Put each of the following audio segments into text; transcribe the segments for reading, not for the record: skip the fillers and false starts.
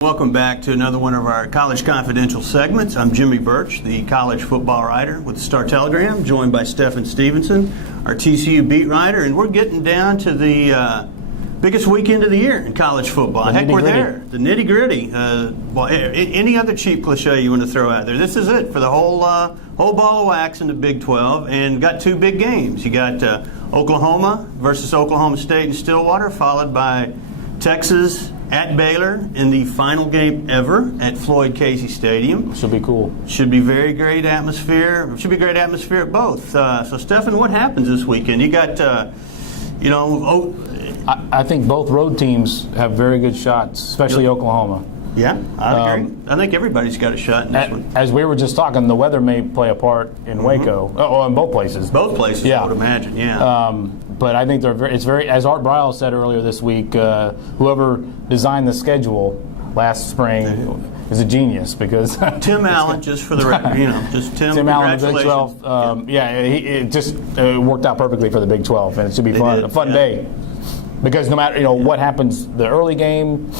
Welcome back to another one of our College Confidential segments. I'm Jimmy Birch, the college football writer with the Star-Telegram, joined by Stephen Stevenson, our TCU beat writer, and we're getting down to the biggest weekend of the year in college football. Heck, we're there. The nitty-gritty. Any other cheap cliche you want to throw out there? This is it for the whole ball of wax in the Big 12, and got two big games. You got Oklahoma versus Oklahoma State in Stillwater, followed by Texas at Baylor in the final game ever at Floyd Casey Stadium. Should be cool. Should be very great atmosphere. Should be great atmosphere at both. So, Stephen, what happens this weekend? You got, I think both road teams have very good shots, especially Oklahoma. Yeah, I agree. I think everybody's got a shot in this one. As we were just talking, the weather may play a part in Waco. Oh, in both places. Both places, yeah. I would imagine, yeah. But I think it's very, as Art Briles said earlier this week, whoever designed the schedule last spring is a genius because Tim Allen, just for the record, just Tim Allen, the Big 12. It just worked out perfectly for the Big 12, and it should be fun, a fun day. Because no matter what happens, the early game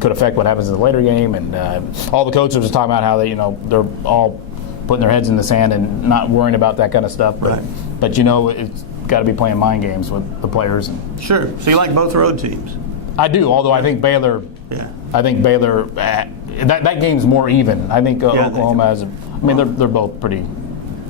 could affect what happens in the later game, and all the coaches were talking about how they're all putting their heads in the sand and not worrying about that kind of stuff. But it's got to be playing mind games with the players. Sure. So you like both road teams? I do, although I think Baylor. Yeah. I think Baylor. That game's more even. I think Oklahoma has. They're both pretty.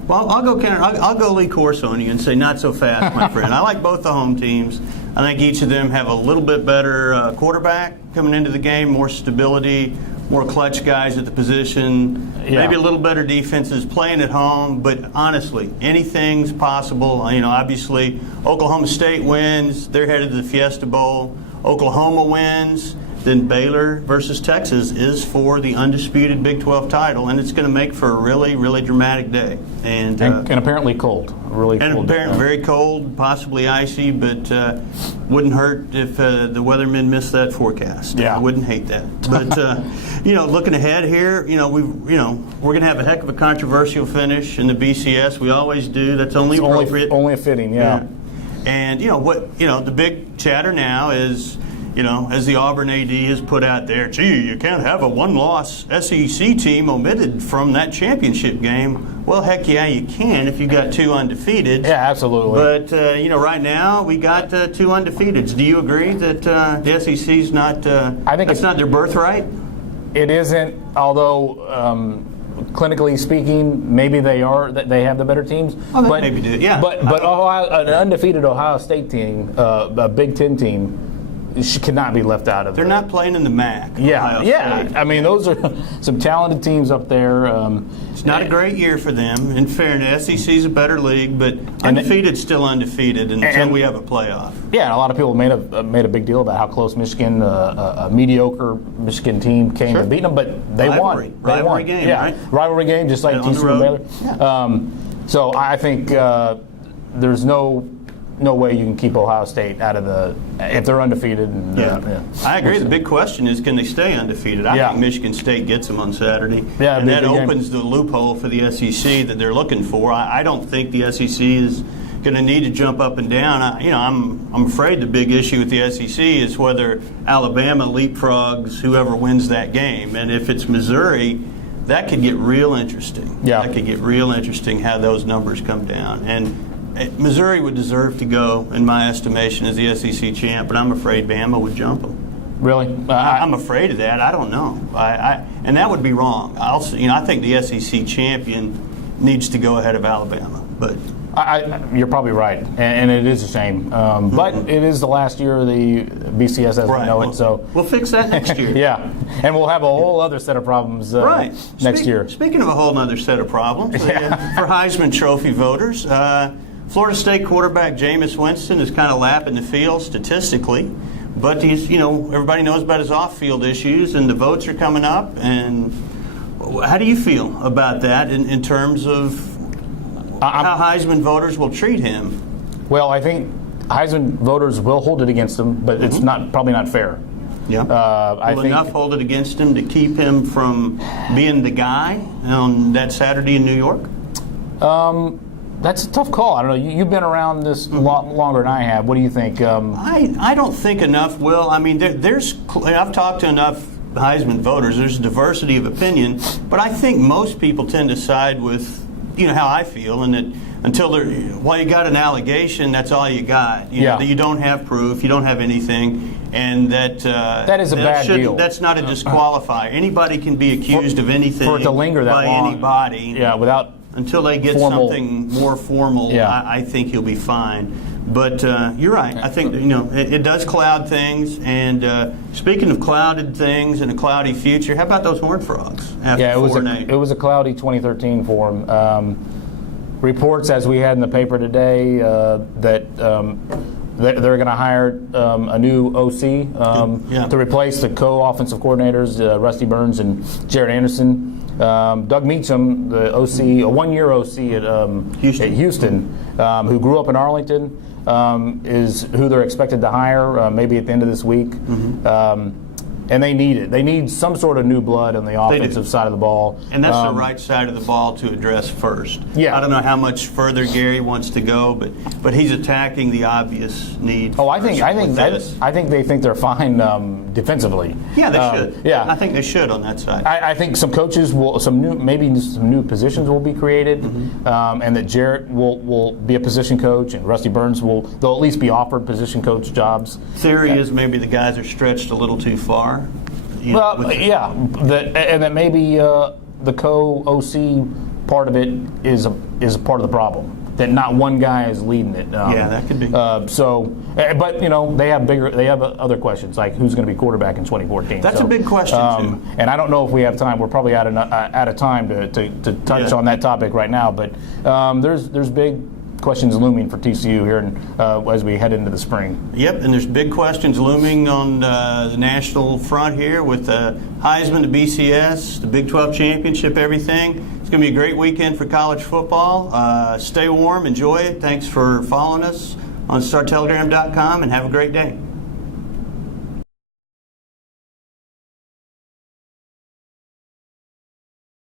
Well, I'll go Lee Corso on you and say not so fast, my friend. I like both the home teams. I think each of them have a little bit better quarterback coming into the game, more stability, more clutch guys at the position, maybe a little better defenses playing at home. But honestly, anything's possible. Obviously, Oklahoma State wins. They're headed to the Fiesta Bowl. Oklahoma wins. Then Baylor versus Texas is for the undisputed Big 12 title, and it's going to make for a really, really dramatic day. And apparently cold, really cold. And apparently very cold, possibly icy, but wouldn't hurt if the weathermen missed that forecast. Yeah, I wouldn't hate that. But looking ahead here, we're going to have a heck of a controversial finish in the BCS. We always do. That's only appropriate. Only a fitting, yeah. And the big chatter now is, as the Auburn AD has put out there, you can't have a one-loss SEC team omitted from that championship game. Well, heck yeah, you can if you got two undefeated. Yeah, absolutely. But, right now we got two undefeateds. Do you agree that the SEC's not, I think that's not their birthright? It isn't, although clinically speaking, maybe they have the better teams. Oh, but maybe do, yeah. But an undefeated Ohio State team, a Big Ten team, she cannot be left out of it. They're not playing in the MAC. Yeah. Those are some talented teams up there. It's not a great year for them. In fairness, SEC's a better league, but undefeated's still undefeated until we have a playoff. Yeah, and a lot of people made a big deal about how close Michigan, a mediocre Michigan team, came to beat them, but they won. Rivalry game, right? Rivalry game, just like TCU and Baylor. Yeah. So I think there's no way you can keep Ohio State out of if they're undefeated. I agree. The big question is, can they stay undefeated? I think Michigan State gets them on Saturday. Yeah, and that opens the loophole for the SEC that they're looking for. I don't think the SEC is going to need to jump up and down. I'm afraid the big issue with the SEC is whether Alabama leapfrogs whoever wins that game. And if it's Missouri, that could get real interesting. Yeah. That could get real interesting how those numbers come down. And Missouri would deserve to go, in my estimation, as the SEC champ, but I'm afraid Bama would jump them. Really? I'm afraid of that. I don't know. And that would be wrong. I think the SEC champion needs to go ahead of Alabama. But you're probably right, and it is a shame. But it is the last year of the BCS as we know it. So we'll fix that next year. Yeah, and we'll have a whole other set of problems next year. Speaking of a whole other set of problems, for Heisman Trophy voters, Florida State quarterback Jameis Winston is kind of lapping the field statistically, but he's, everybody knows about his off-field issues, and the votes are coming up. And how do you feel about that in terms of how Heisman voters will treat him? Well, I think Heisman voters will hold it against him, but it's probably not fair. Yeah. Will enough hold it against him to keep him from being the guy on that Saturday in New York? That's a tough call. I don't know. You've been around this a lot longer than I have. What do you think? I don't think enough will. I mean, I've talked to enough Heisman voters. There's diversity of opinion, but I think most people tend to side with, how I feel, and that while you got an allegation, that's all you got. That you don't have proof, you don't have anything, and that is a bad deal. That's not a disqualifier. Anybody can be accused of anything for it to linger that by long. Anybody. Yeah, without until they get something more formal. Yeah. I think he'll be fine. But you're right. I think it does cloud things. And speaking of clouded things and a cloudy future, how about those Horned Frogs? It was a cloudy 2013 for him. Reports, as we had in the paper today, that they're going to hire a new OC to replace the co-offensive coordinators, Rusty Burns and Jared Anderson. Doug Meacham, the OC, a one-year OC at Houston, who grew up in Arlington, is who they're expected to hire maybe at the end of this week. And they need it. They need some sort of new blood on the offensive side of the ball. And that's the right side of the ball to address first. Yeah. I don't know how much further Gary wants to go, but he's attacking the obvious need. I think they think they're fine defensively. Yeah, they should. Yeah, I think they should on that side. I think some coaches some new positions will be created, and that Jarrett will be a position coach, and Rusty Burns they'll at least be offered position coach jobs. Theory is maybe the guys are stretched a little too far. And that maybe the co-OC part of it is a part of the problem. That not one guy is leading it. That could be. But they have other questions, like who's going to be quarterback in 2014. That's a big question too. And I don't know if we have time. We're probably out of time to touch on that topic right now. But there's big questions looming for TCU here as we head into the spring. Yep, and there's big questions looming on the national front here with Heisman, the BCS, the Big 12 championship, everything. It's going to be a great weekend for college football. Stay warm, enjoy it. Thanks for following us on StarTelegram.com, and have a great day.